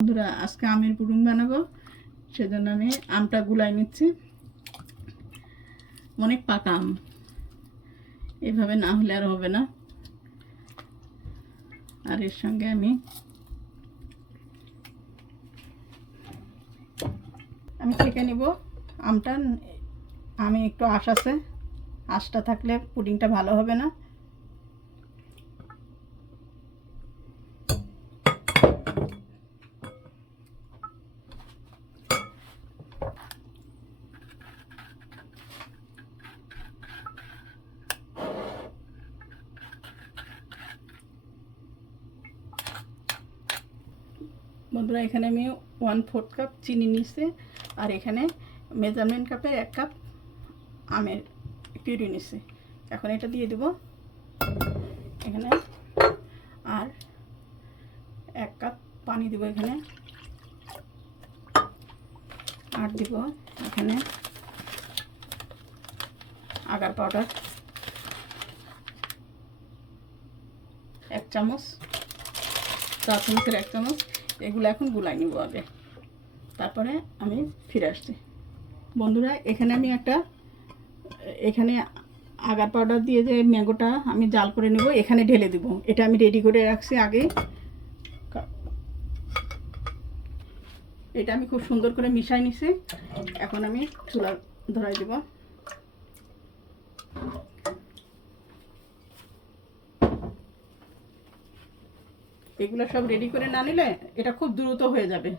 বন্ধুরা আজকে আমের পুডিং বানাবো, সেজন্য আমি আমটা গুলাই নিচ্ছি। অনেক পাকা আম, এভাবে না হলে আর হবে না। আর এর সঙ্গে আমি ছেঁকে নিব আমটা। আমি একটু আঁশ আছে, আঁশটা থাকলে পুডিংটা ভালো হবে না। বন্ধুরা এখানে আমি 1/4 কাপ চিনি নিচ্ছি, আর এখানে মেজারমেন্ট কাপের 1 কাপ আমের পিউরি নিচ্ছি। এখন এটা দিয়ে দেব এখানে, আর 1 কাপ পানি দেব এখানে, আর দিব এখানে আগার পাউডার 1 চামচ, চা চামচের 1 চামচ। এগুলো এখন গুলাই নিব আগে, তারপরে আমি ফিরে আসছি। বন্ধুরা এখানে আমি এখানে আগার পাউডার দিয়ে যে ম্যাঙ্গোটা আমি জাল করে নেব, এখানে ঢেলে দেব। এটা আমি রেডি করে রাখছি আগে। এটা আমি খুব সুন্দর করে মিশাই নিছি। এখন আমি চুলা ধরাই দেব। এগুলো সব রেডি করে না নিলে এটা খুব দ্রুত হয়ে যাবে,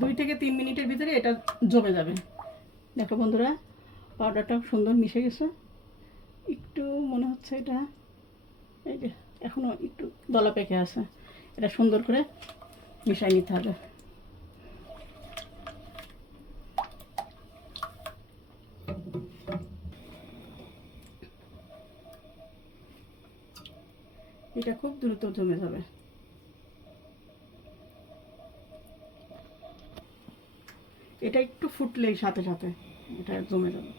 2 থেকে 3 মিনিটের ভিতরে এটা জমে যাবে। দেখো বন্ধুরা, পাউডারটা সুন্দর মিশে গেছে। একটু মনে হচ্ছে এটা, এই যে এখনও একটু দলা পেকে আছে। এটা সুন্দর করে মিশাই নিতে হবে। এটা খুব দ্রুত জমে যাবে। এটা একটু ফুটলেই সাথে সাথে এটা জমে যাবে।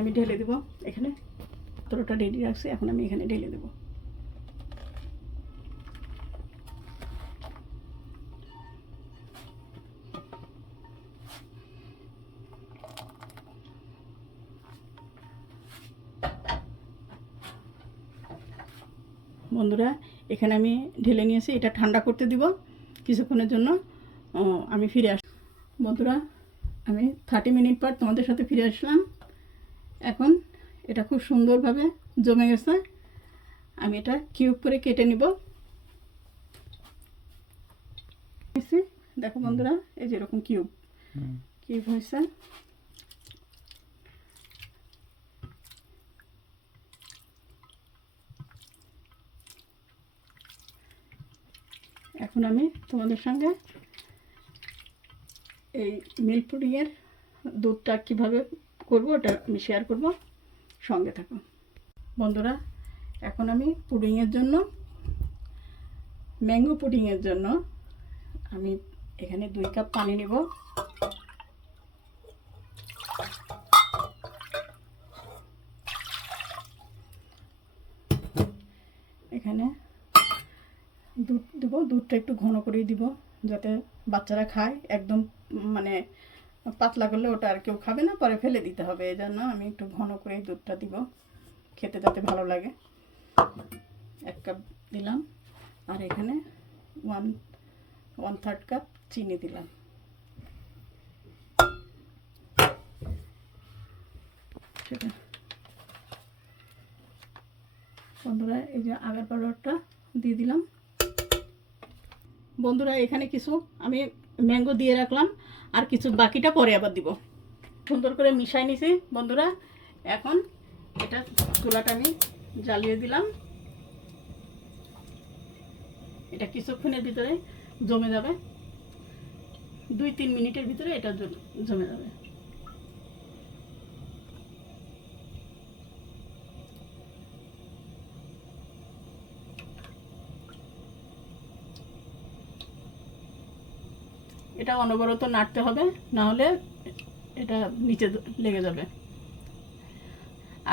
আমি ঢেলে দেবো এখানে। পুরোটা রেডি রাখছি, এখন আমি এখানে ঢেলে দেবো। বন্ধুরা এখানে আমি ঢেলে নিয়েছি, এটা ঠান্ডা করতে দিব কিছুক্ষণের জন্য। আমি ফিরে আস। বন্ধুরা আমি 30 মিনিট পর তোমাদের সাথে ফিরে আসলাম। এখন এটা খুব সুন্দরভাবে জমে গেছে। আমি এটা কিউব করে কেটে নিব। দেখো বন্ধুরা, এই যে এরকম কিউব কিউব হয়েছে। এখন আমি তোমাদের সঙ্গে এই মিল্ক পুডিংয়ের দুধটা কীভাবে করবো ওটা আমি শেয়ার করব, সঙ্গে থাকো। বন্ধুরা এখন আমি পুডিংয়ের জন্য, ম্যাঙ্গো পুডিংয়ের জন্য আমি এখানে 2 কাপ পানি নেব। এখানে দুধ দেব, দুধটা একটু ঘন করেই দিব যাতে বাচ্চারা খায়। একদম মানে পাতলা করলে ওটা আর কেউ খাবে না, পরে ফেলে দিতে হবে। এই জন্য আমি একটু ঘন করেই দুধটা দিব, খেতে যাতে ভালো লাগে। 1 কাপ দিলাম, আর এখানে 1/3 কাপ চিনি দিলাম। সেটা বন্ধুরা এই যে আগার পাউডারটা দিয়ে দিলাম। বন্ধুরা এখানে কিছু আমি ম্যাঙ্গো দিয়ে রাখলাম, আর কিছু বাকিটা পরে আবার দিব। সুন্দর করে মিশাই নিছি বন্ধুরা। এখন এটা চুলাটা আমি জ্বালিয়ে দিলাম। এটা কিছুক্ষণের ভিতরে জমে যাবে, 2-3 মিনিটের ভিতরে এটা জমে যাবে। এটা অনবরত নাড়তে হবে, না হলে এটা নিচে লেগে যাবে।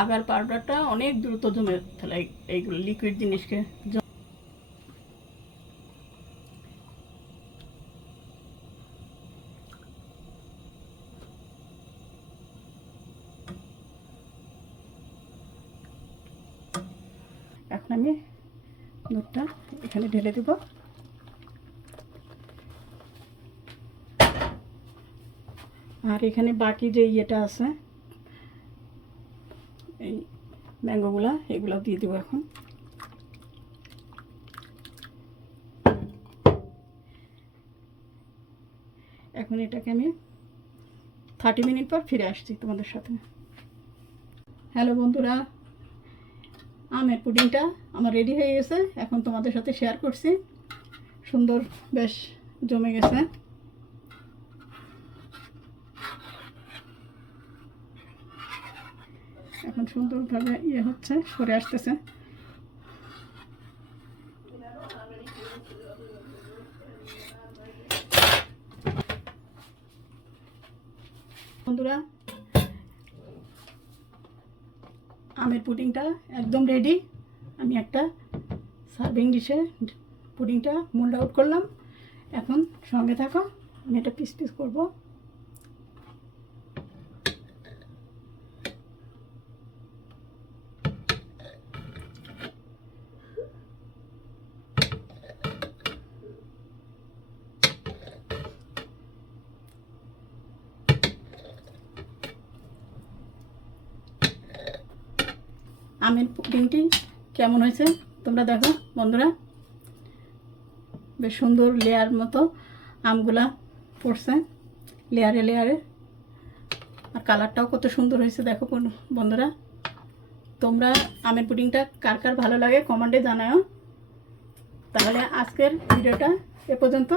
আগার পাউডারটা অনেক দ্রুত জমে ফেলে এইগুলো লিকুইড জিনিসকে। এখন আমি দুধটা এখানে ঢেলে দেব। আর এখানে বাকি যে ইয়েটা আছে, এই ম্যাঙ্গোগুলা, এগুলো দিয়ে দেবো এখন। এখন এটাকে আমি 30 মিনিট পর ফিরে আসছি তোমাদের সাথে। হ্যালো বন্ধুরা, আমের পুডিংটা আমার রেডি হয়ে গেছে, এখন তোমাদের সাথে শেয়ার করছি। সুন্দর বেশ জমে গেছে। এখন সুন্দরভাবে ইয়ে হচ্ছে, সরে আসতেছে। বন্ধুরা, আমের পুডিংটা একদম রেডি। আমি একটা সার্ভিং ডিশে পুডিংটা মোল্ড আউট করলাম। এখন সঙ্গে থাকো, আমি এটা পিস পিস করবো। আমের পুডিংটি কেমন হয়েছে তোমরা দেখো বন্ধুরা, বেশ সুন্দর লেয়ার মতো আমগুলা পড়ছে, লেয়ারে লেয়ারে। আর কালারটাও কত সুন্দর হয়েছে দেখো বন্ধুরা। তোমরা আমের পুডিংটা কার কার ভালো লাগে কমেন্টে জানাও। তাহলে আজকের ভিডিওটা এ পর্যন্ত।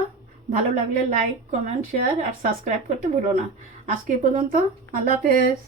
ভালো লাগলে লাইক, কমেন্ট, শেয়ার আর সাবস্ক্রাইব করতে ভুলো না। আজকে এ পর্যন্ত। আল্লাহ হাফেজ।